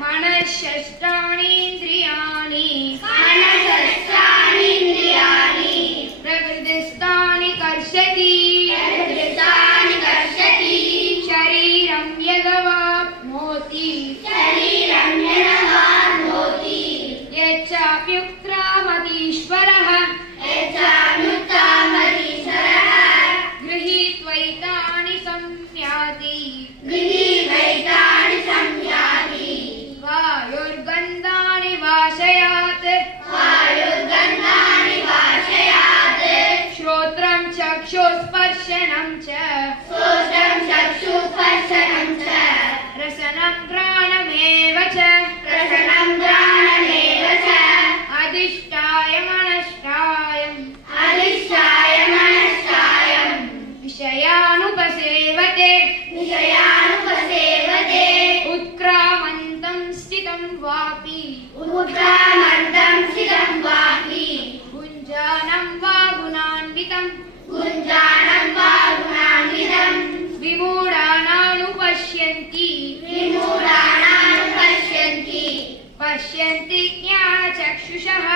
मनश्शस्त्राणीन्द्रियाणि प्रकृतिस्थानि कर्षति शरीरं यदवाप्नोति यच्चाप्युत्क्रामतीश्वरः गृहीत्वैतानि संयाति वायुर्गन्धानि वाशयात् श्रोत्रं चक्षुस्पर्शनं च रसनं घ्राणमेव च अधिष्ठाय मनष्ठायम् विषयानुपसेवते उत्क्रामन्तं स्थितं वापि गुञ्जानं वा गुणान्वितं विमूढानानुपश्यन्ति पश्यन्ति ज्ञानचक्षुषः